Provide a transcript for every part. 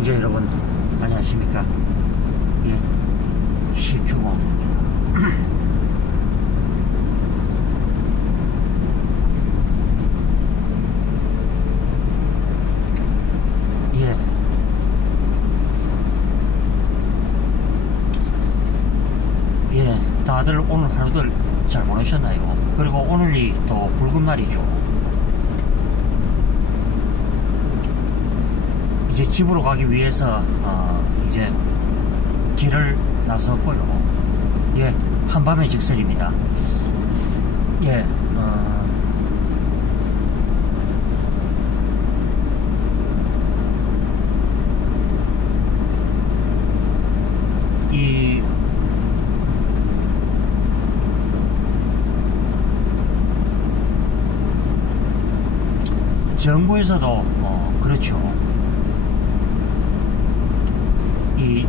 시청자 여러분 안녕하십니까. 예, CQ방송입니다. 예, 다들 오늘 하루들 잘 보내셨나요? 그리고 오늘이 또 붉은 날이죠. 이제 집으로 가기 위해서 이제 길을 나섰고요. 예, 한밤의 직설입니다. 예, 이 정부에서도 그렇죠. 이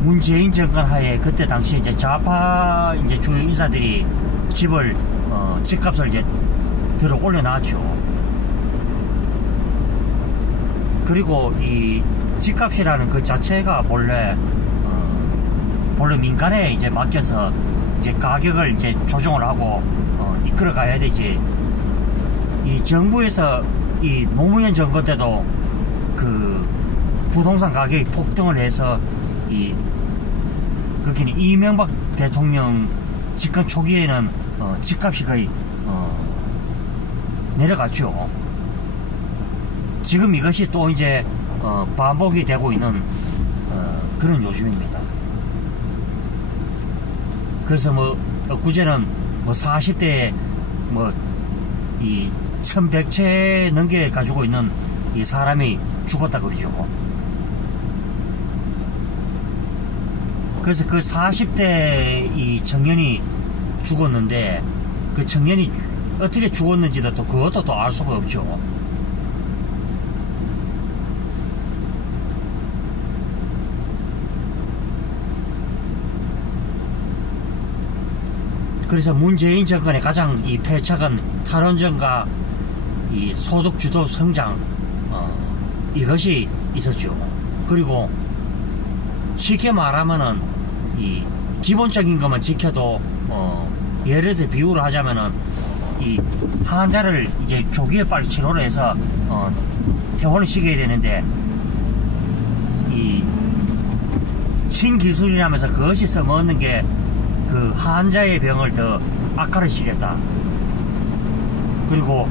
문재인 정권 하에 그때 당시에 이제 좌파 이제 주요 인사들이 집을 집값을 이제 들어 올려놨죠. 그리고 이 집값이라는 그 자체가 본래 민간에 이제 맡겨서 이제 가격을 이제 조정을 하고 이끌어 가야 되지. 이 정부에서 이 노무현 정권 때도 그 부동산 가격이 폭등을 해서 거기는 이명박 대통령 집권 초기에는 집값이 거의 내려갔죠. 지금 이것이 또 이제 반복이 되고 있는 그런 요즘입니다. 그래서 뭐 엊그제는 뭐 40대에 뭐 이 1100채 넘게 가지고 있는 이 사람이 죽었다 그러죠. 그래서 그 40대 이 청년이 죽었는데 그 청년이 어떻게 죽었는지도 또 그것도 또 알 수가 없죠. 그래서 문재인 정권의 가장 이 패착은 탈원전과 이 소득 주도 성장 이것이 있었죠. 그리고 쉽게 말하면은 이 기본적인 것만 지켜도 예를 들어 비유를 하자면은 이 환자를 이제 조기에 빨리 치료를 해서 퇴원을 시켜야 되는데 이 신기술이라면서 그것이 써먹는 게 그 환자의 병을 더 악화를 시켰다. 그리고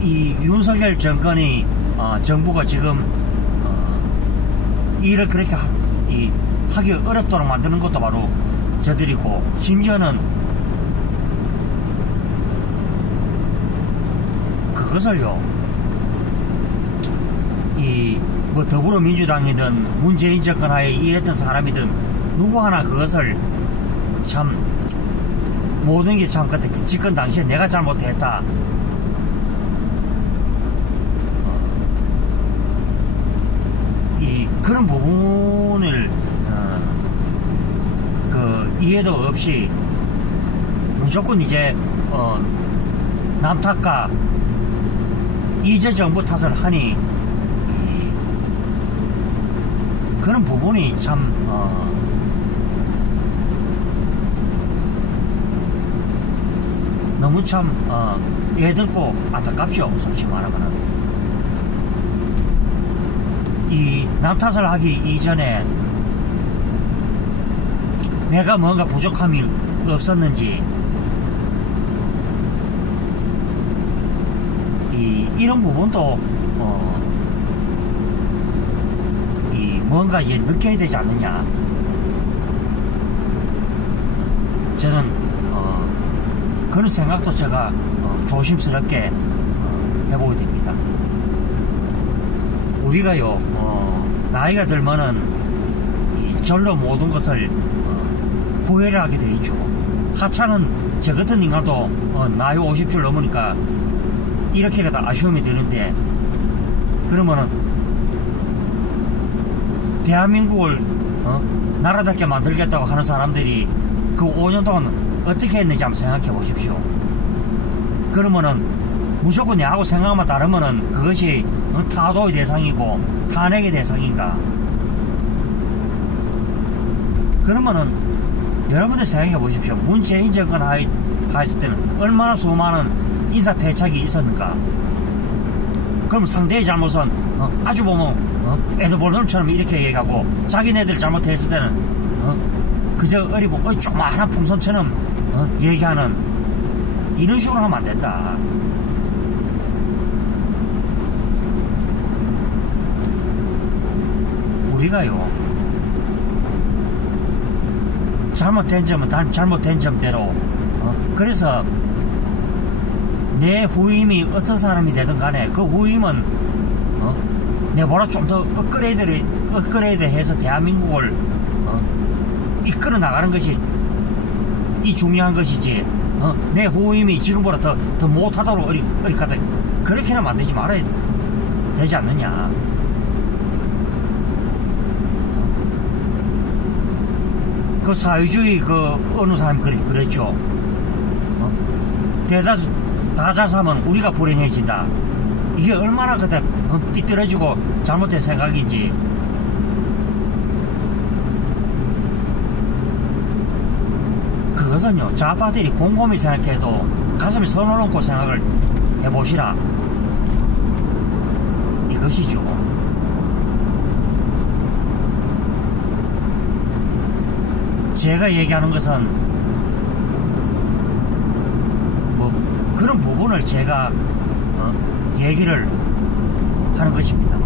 이 윤석열 정권이 정부가 지금 일을 그렇게 하기 어렵도록 만드는 것도 바로 저들이고, 심지어는 그것을요 이 뭐 더불어민주당이든 문재인 정권 하에 일했던 사람이든 누구 하나 그것을 참 모든 게 참 그때 그 집권 당시에 내가 잘못했다, 이 그런 부분을 그 이해도 없이 무조건 이제 남 탓과 이제 정부 탓을 하니 그런 부분이 참 너무 참 애들고 안타깝죠. 솔직히 말하면은 이 남 탓을 하기 이전에 내가 뭔가 부족함이 없었는지 이런 부분도 뭔가 이제 느껴야 되지 않느냐. 저는 그런 생각도 제가 조심스럽게 해보게 됩니다. 우리가요 나이가 들면은 절로 모든 것을 후회를 하게 돼 있죠. 하찮은 저 같은 인간도 나이 50줄 넘으니까 이렇게가 다 아쉬움이 드는데, 그러면은 대한민국을 나라답게 만들겠다고 하는 사람들이 그 5년 동안 어떻게 했는지 한번 생각해 보십시오. 그러면은 무조건 내하고 생각만 다르면은 그것이 타도의 대상이고 탄핵의 대상인가? 그러면은 여러분들 생각해 보십시오. 문재인 정권 하였을 때는 얼마나 수많은 인사패착이 있었는가? 그럼 상대의 잘못은 아주 보면 에드버런처럼 이렇게 얘기하고, 자기네들 잘못했을 때는 그저 어리고 조그마한 풍선처럼 얘기하는, 이런 식으로 하면 안 된다. 우리가요, 잘못된 점은 잘못된 점대로, 그래서 내 후임이 어떤 사람이 되든 간에 그 후임은 내보다 좀 더 업그레이드 해서 대한민국을 이끌어 나가는 것이 이 중요한 것이지, 내 후임이 지금보다 더 못하도록 어리까지 그렇게는 만들지 말아야 되지 않느냐. 그 사회주의 어느 사람이 그랬죠. 다 잘 사면 우리가 불행해진다. 이게 얼마나 그때 삐뚤어지고 잘못된 생각인지. 그것은요, 좌파들이 곰곰이 생각해도 가슴에 선을 얹고 생각을 해보시라, 이것이죠. 제가 얘기하는 것은 그런 부분을 제가 얘기를 하는 것입니다.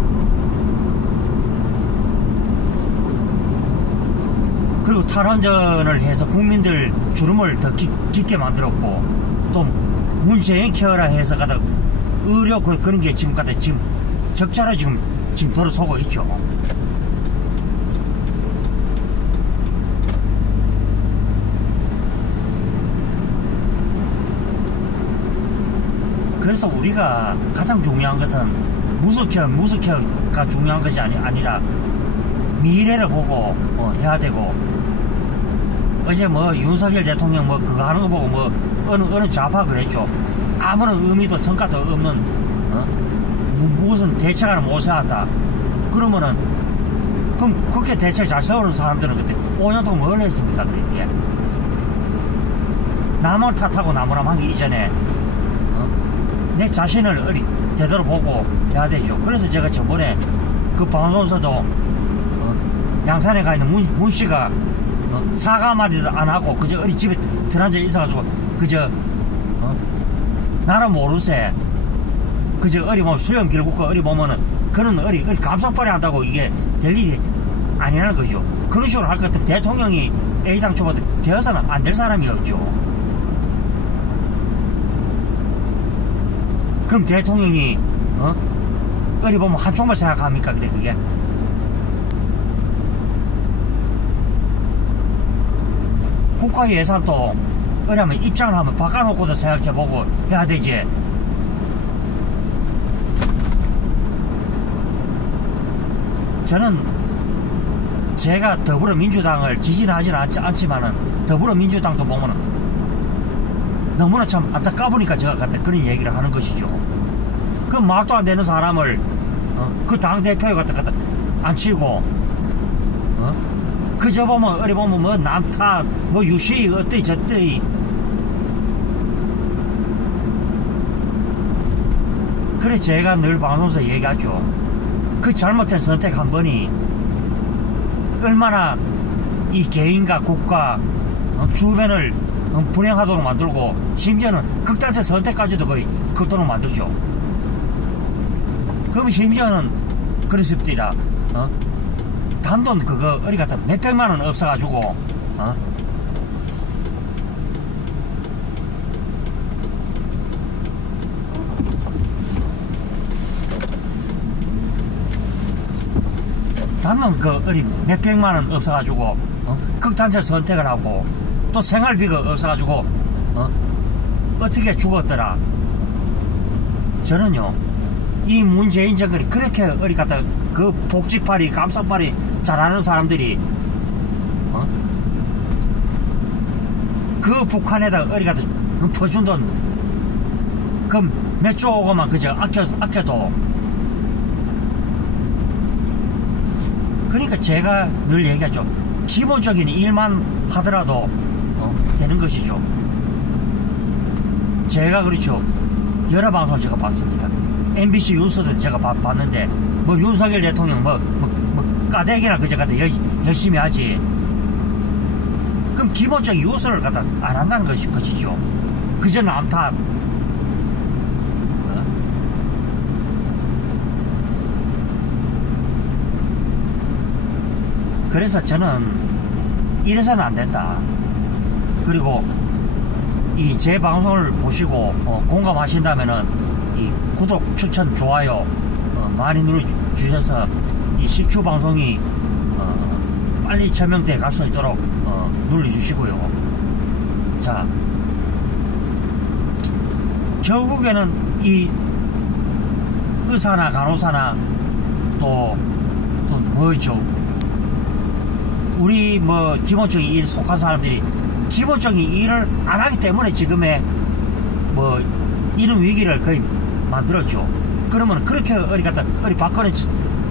그리고 탈원전을 해서 국민들 주름을 더 깊게 만들었고, 또 문재인 케어라 해서 가다 의료 그런 게 지금 적자로 지금 돌아서고 있죠. 그래서 우리가 가장 중요한 것은 무수케어가 중요한 것이 아니라 미래를 보고 해야 되고, 어제 윤석열 대통령 그거 하는 거 보고 어느 좌파 그랬죠. 아무런 의미도 성과도 없는 무슨 대책을 못 세웠다. 그러면은 그럼 그렇게 대책 잘 세우는 사람들은 그때 5년 동안 뭘 했습니까? 그게 남을 탓하고 나무람 하기 이전에 내 자신을 제대로 보고 해야 되죠. 그래서 제가 저번에 그 방송에서도 양산에 가 있는 문 씨가 사과 마디도 안 하고 그저 집에 들어앉아 있어가지고 그저 나는 모르세, 그저 보면 수염 길고 보면은 그런 감성빨이 한다고 이게 될 일이 아니라는 거죠. 그런 식으로 할 것 같으면 대통령이 A당 초보도 되어서는 안 될 사람이었죠. 그럼 대통령이 보면 한쪽만 생각합니까? 그래 그게 국가 예산도 하면 입장을 하면 바꿔놓고도 생각해보고 해야 되지. 저는 제가 더불어민주당을 지지는 하지는 않지만은 더불어민주당도 보면은 너무나 참 안타까우니까 제가 갖다 그런 얘기를 하는 것이죠. 그 말도 안 되는 사람을 그 당대표에 갖다 앉히고 그저 보면 남탓 유시 어떠이 저떠이. 그래 제가 늘 방송에서 얘기하죠. 그 잘못된 선택 한 번이 얼마나 이 개인과 국가 주변을 불행하도록 만들고, 심지어는 극단적 선택까지도 거의 그토록 만들죠. 그럼 심지어는 그렇습니다. 단돈 그거 갖다 몇백만원 없어가지고 단돈 몇백만원 없어가지고 극단적 선택을 하고, 또 생활비가 없어가지고 어떻게 죽었더라. 저는요, 이 문재인 정권이 그렇게 갖다 그 복지팔이 감성팔이 잘하는 사람들이 그 북한에다 갖다 퍼준 돈 그럼 몇 조 오고만 그저 아껴도 그러니까 제가 늘 얘기하죠. 기본적인 일만 하더라도 되는 것이죠. 제가 그렇죠. 여러 방송을 제가 봤습니다. MBC 뉴스도 제가 봤는데 뭐 윤석열 대통령 뭐 까대기나 그저 갖다 열심히 하지. 그럼 기본적인 뉴스를 갖다 안 한다는 것이죠. 그저 남탓. 그래서 저는 이래서는 안 된다. 그리고 이 제 방송을 보시고 공감하신다면은 이 구독, 추천, 좋아요 많이 눌러주셔서 이 CQ 방송이 빨리 천명대에 갈 수 있도록 눌러주시고요. 자, 결국에는 이 의사나 간호사나 또 뭐죠? 우리 뭐 기본적인 일 속한 사람들이 기본적인 일을 안 하기 때문에 지금의 뭐 이런 위기를 거의 만들었죠. 그러면 그렇게 어디 갖다 어디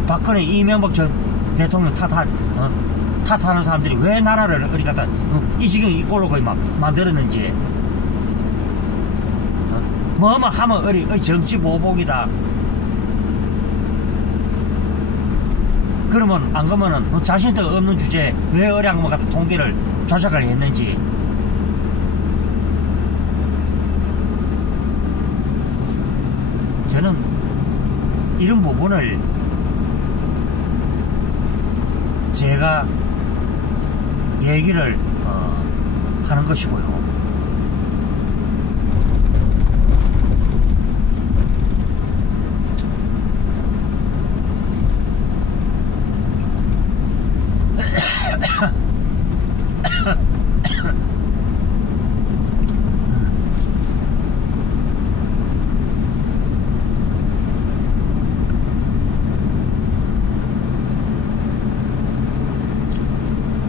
박근혜 이명박 전 대통령 탓하는 사람들이 왜 나라를 어디 갖다 이 지금 이 꼴로 거의 막 만들었는지 뭐만 하면 어디 정치 보복이다. 그러면 안 그러면은 자신도 없는 주제에 왜 어량뭐 같은 통계를 조작을 했는지. 저는 이런 부분을 제가 얘기를 하는 것이고요.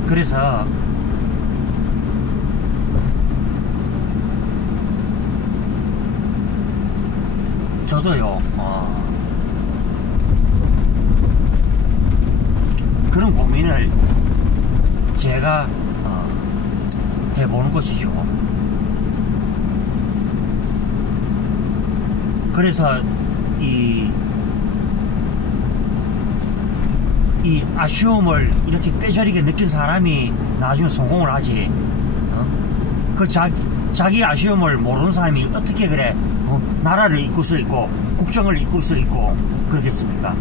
그래서 저도요 그런 고민을 제가 해보는 것이죠. 그래서 이 아쉬움을 이렇게 뼈저리게 느낀 사람이 나중에 성공을 하지. 그 자기 아쉬움을 모르는 사람이 어떻게 그래 나라를 이끌 수 있고 국정을 이끌 수 있고 그러겠습니까?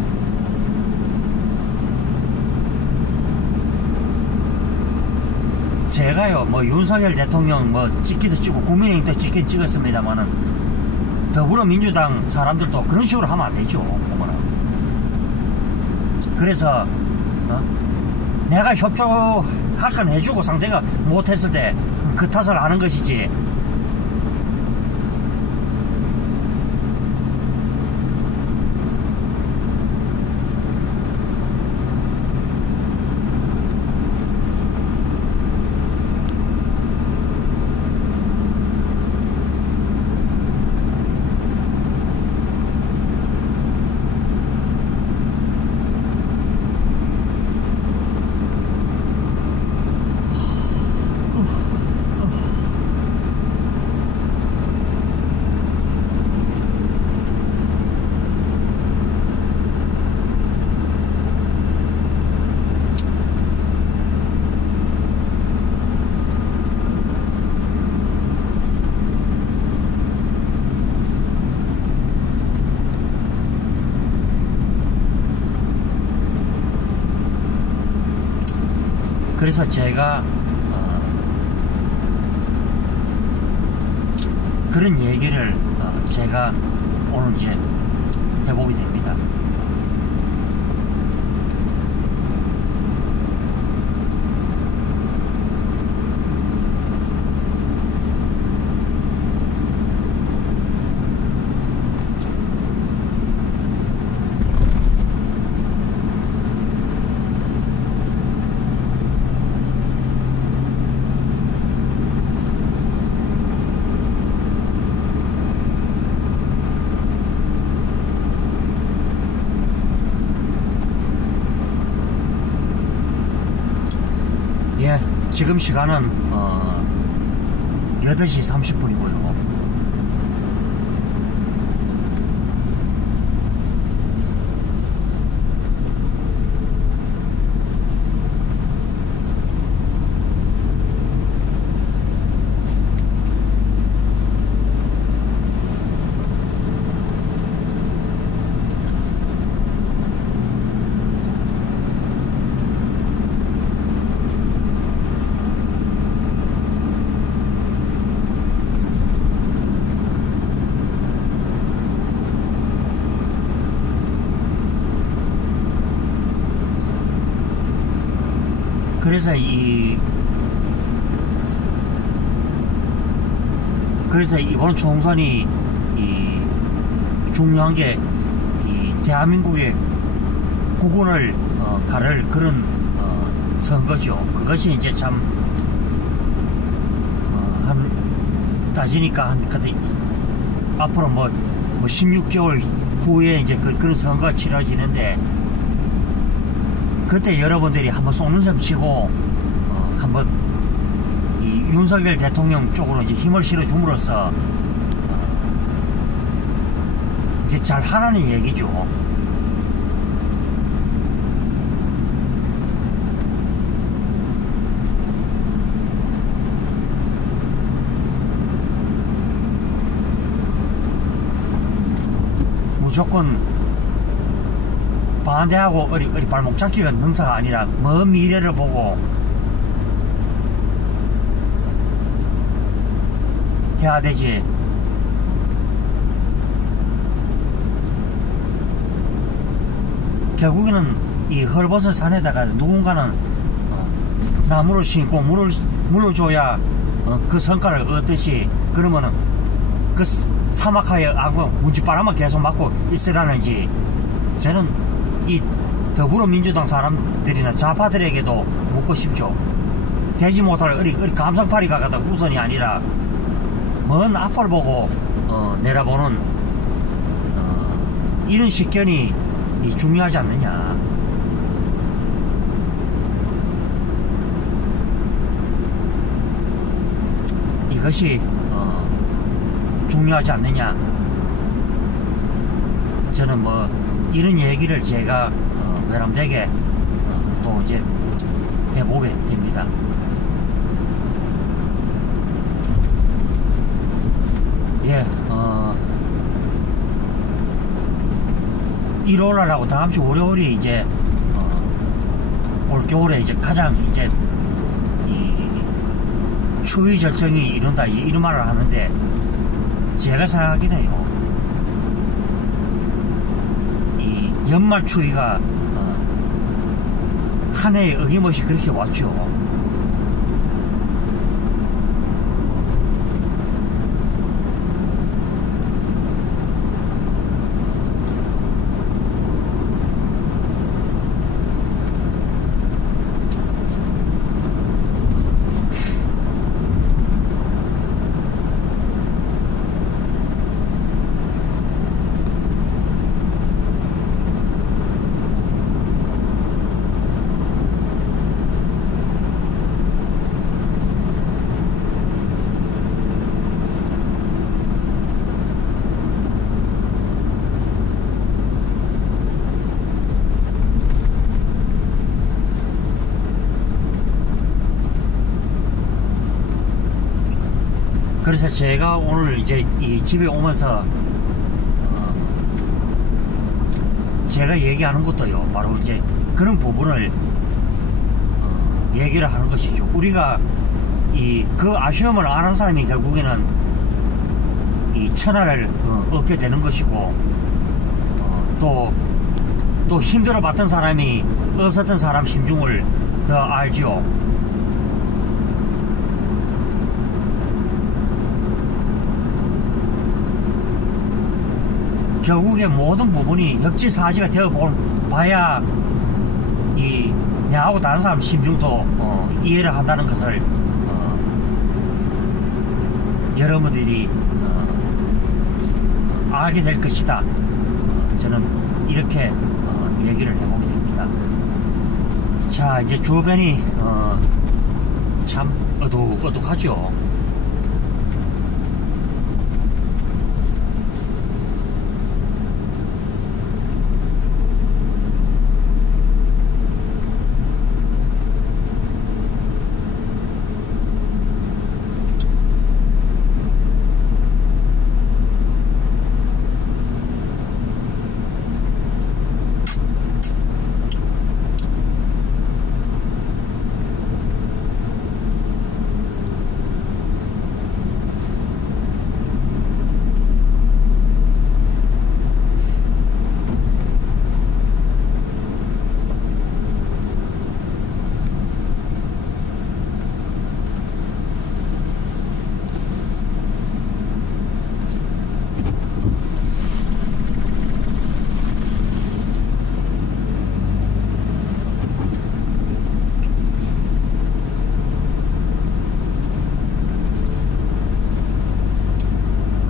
제가요 뭐 윤석열 대통령 뭐 찍기도 찍고 국민의힘도 찍긴 찍었습니다만은 더불어민주당 사람들도 그런 식으로 하면 안 되죠. 보면은. 그래서 내가 협조할 건 해주고 상대가 못했을 때 그 탓을 하는 것이지. 그래서 제가 그런 얘기를 제가 오늘 이제 해보게 됩니다. 예, 지금 시간은 8시 30분이고요. 그래서 이번 총선이 중요한 게 대한민국의 국운을 가를 그런 선거죠. 그것이 이제 참 따지니까 근데 앞으로 뭐 16개월 후에 이제 그런 선거가 치러지는데, 그때 여러분들이 한번 속는 셈 치고 한번 이 윤석열 대통령 쪽으로 이제 힘을 실어줌으로써 이제 잘 하라는 얘기죠. 무조건 반대하고 어리 발목 잡기가 능사가 아니라 먼 미래를 보고 해야 되지. 결국에는 이 헐벗은 산에다가 누군가는 나무를 심고 물을 줘야 그 성과를 얻듯이, 그러면은 그 사막하에 문지바람만 계속 맞고 있으라는지, 저는 이 더불어민주당 사람들이나 좌파들에게도 묻고 싶죠. 되지 못할 어리 감성파리가 가다 우선이 아니라 먼 앞을 보고 내다보는 이런 식견이 중요하지 않느냐. 이것이 중요하지 않느냐. 저는 뭐 이런 얘기를 제가 외람되게 또 이제 해보게 됩니다. 예, 1월날하고 다음 주 월요일이 이제 올 겨울에 이제 가장 이제 이 추위 절정이 이룬다 이런 말을 하는데, 제가 생각하기는요, 이 연말 추위가 한 해에 어김없이 그렇게 왔죠. 그래서 제가 오늘 이제 이 집에 오면서 제가 얘기하는 것도요, 바로 이제 그런 부분을 얘기를 하는 것이죠. 우리가 그 아쉬움을 아는 사람이 결국에는 이 천하를 얻게 되는 것이고, 또 힘들어 봤던 사람이 없었던 사람 심중을 더 알지요. 결국에 모든 부분이 역지사지가 되어 봐야 내하고 다른 사람 심중도 이해를 한다는 것을 여러분들이 알게 될 것이다. 저는 이렇게 얘기를 해보게 됩니다. 자, 이제 주변이 어둑어둑하죠.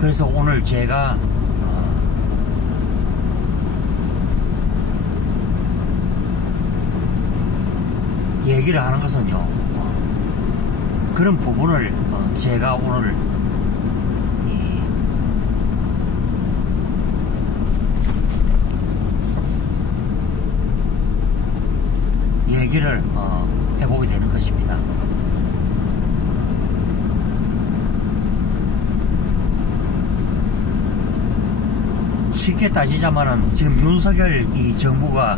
그래서 오늘 제가 얘기를 하는 것은요, 그런 부분을 제가 오늘 얘기를 해보게 되는 것입니다. 쉽게 따지자면은 지금 윤석열 이 정부가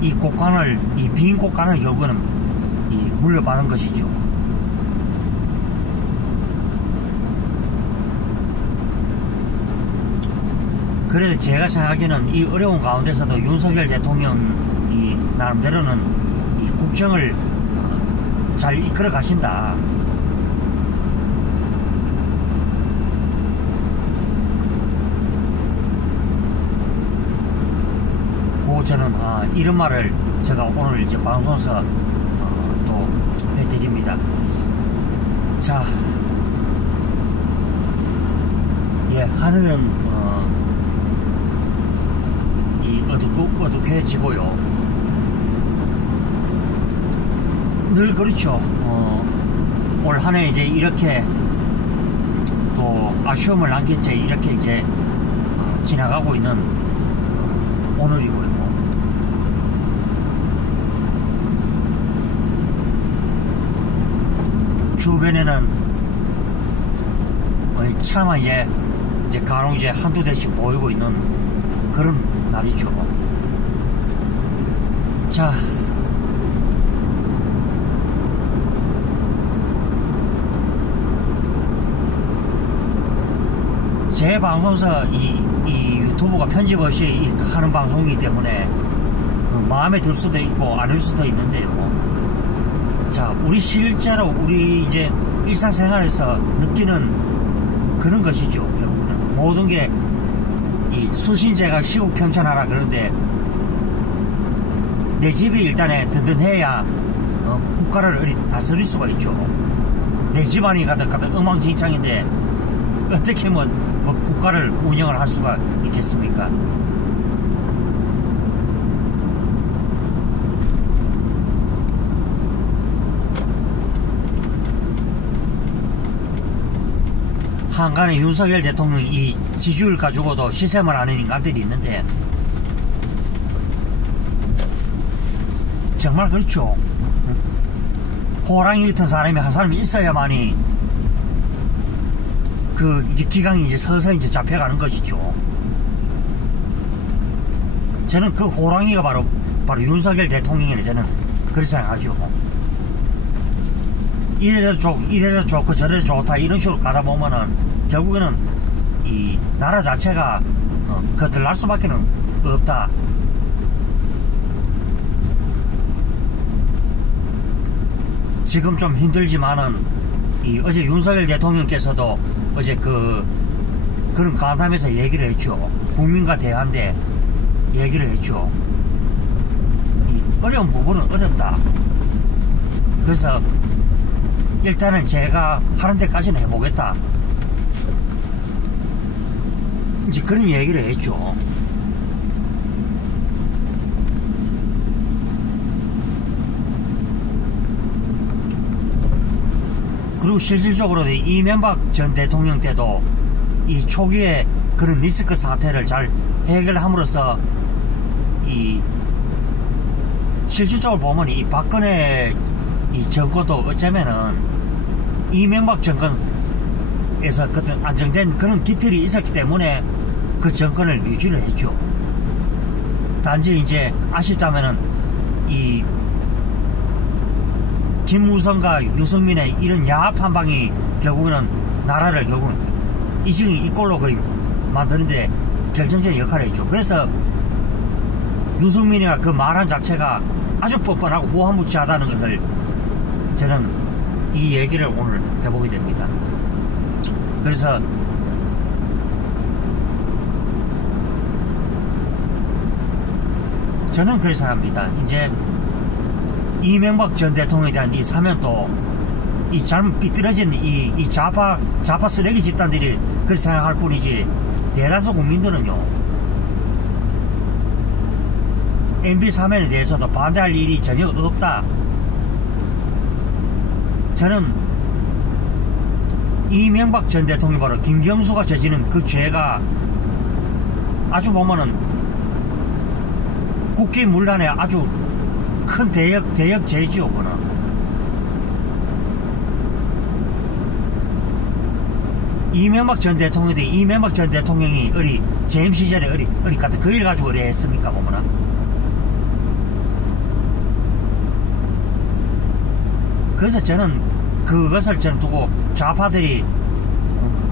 이 곡간을, 이 빈 곡간을 결국은 물려받은 것이죠. 그래서 제가 생각하기에는 이 어려운 가운데서도 윤석열 대통령이 나름대로는 이 국정을 잘 이끌어 가신다. 저는 이런 말을 제가 오늘 이제 방송에서 또 해드립니다. 자, 예, 하늘은 이 어둑해지고요. 늘 그렇죠. 올 한 해 이제 이렇게 또 아쉬움을 남긴 채 이렇게 이제 지나가고 있는 오늘이고요. 주변에는 차만 이제 간혹 이제 한두 대씩 보이고 있는 그런 날이죠. 자, 제 방송에서 이 유튜브가 편집 없이 하는 방송이기 때문에 마음에 들 수도 있고 아닐 수도 있는데요. 자, 우리 실제로 우리 이제 일상생활에서 느끼는 그런 것이죠. 결국은 모든 게 이 수신제가 시국평천하라 그러는데 내 집이 일단에 든든해야 국가를 어디 다스릴 수가 있죠. 내 집안이 가득 엉망진창인데 어떻게 뭐 국가를 운영을 할 수가 있겠습니까? 한간에 윤석열 대통령 이 지지율 가지고도 시샘을 하는 인간들이 있는데 정말 그렇죠. 호랑이 같은 사람이 한 사람이 있어야만이 그 이제 기강이 이제 서서히 이제 잡혀가는 것이죠. 저는 그 호랑이가 바로 윤석열 대통령이라 저는 그렇게 생각하죠. 이래도 좋고 저래도 좋다 이런 식으로 가다 보면은 결국에는 이 나라 자체가 거들날 수밖에 없다. 지금 좀 힘들지만은 이 어제 윤석열 대통령께서도 어제 그런 간담회에서 얘기를 했죠. 국민과 대화인데 얘기를 했죠. 이 어려운 부분은 어렵다. 그래서 일단은 제가 하는 데까지는 해보겠다. 이제 그런 얘기를 했죠. 그리고 실질적으로 이명박 전 대통령 때도 이 초기에 그런 리스크 사태를 잘 해결함으로써 이 실질적으로 보면 이 박근혜 이 정권도 어쩌면은 이명박 정권에서 그런 안정된 그런 기틀이 있었기 때문에 그 정권을 유지를 했죠. 단지 이제 아쉽다면은 이 김무성과 유승민의 이런 야합 한방이 결국은 나라를 결국은 이 꼴로 거의 만드는데 결정적인 역할을 했죠. 그래서 유승민이가 그 말한 자체가 아주 뻔뻔하고 호화무치하다는 것을 저는 이 얘기를 오늘 해보게 됩니다. 그래서 저는 그렇게 생각합니다. 이제 이명박 전 대통령에 대한 이 사면도 이 잘못 삐뚤어진 이 좌파 쓰레기 집단들이 그렇게 생각할 뿐이지 대다수 국민들은요 MB 사면에 대해서도 반대할 일이 전혀 없다. 저는 이명박 전 대통령 바로 김경수가 저지른 그 죄가 아주 보면은 국기문란에 아주 큰 대역 죄지요. 그는 이명박 전 대통령이 어리 재임 시절에 어리 같은 그 일 가지고 어리 했습니까 보면은. 그래서 저는 그것을 저는 두고 좌파들이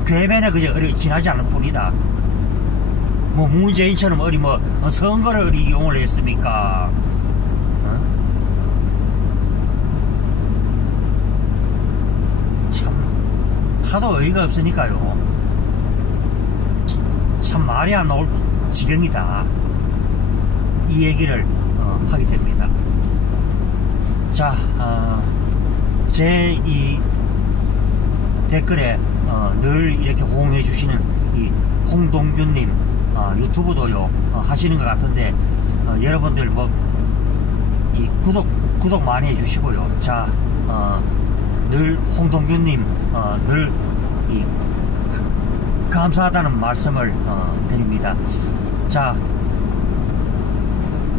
궤변에 그저 어리 지나지 않을 뿐이다. 뭐 문재인처럼 어리 뭐 선거를 어리 이용을 했습니까? 참 하도 어이가 없으니까요. 참 말이 안 나올 지경이다. 이 얘기를 하게 됩니다. 자, 제 이 댓글에 늘 이렇게 호응해 주시는 이 홍동균님 유튜브도요 하시는 것 같은데 여러분들 뭐 이 구독 많이 해주시고요. 자, 늘 홍동균님 늘 이 감사하다는 말씀을 드립니다. 자,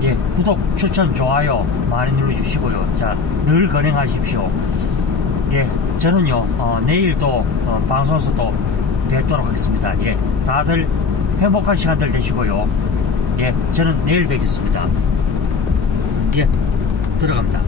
예, 구독, 추천, 좋아요 많이 눌러주시고요. 자, 늘 건행하십시오. 예, 저는요 내일 또 방송에서 또 뵙도록 하겠습니다. 예, 다들 행복한 시간들 되시고요. 예, 저는 내일 뵙겠습니다. 예, 들어갑니다.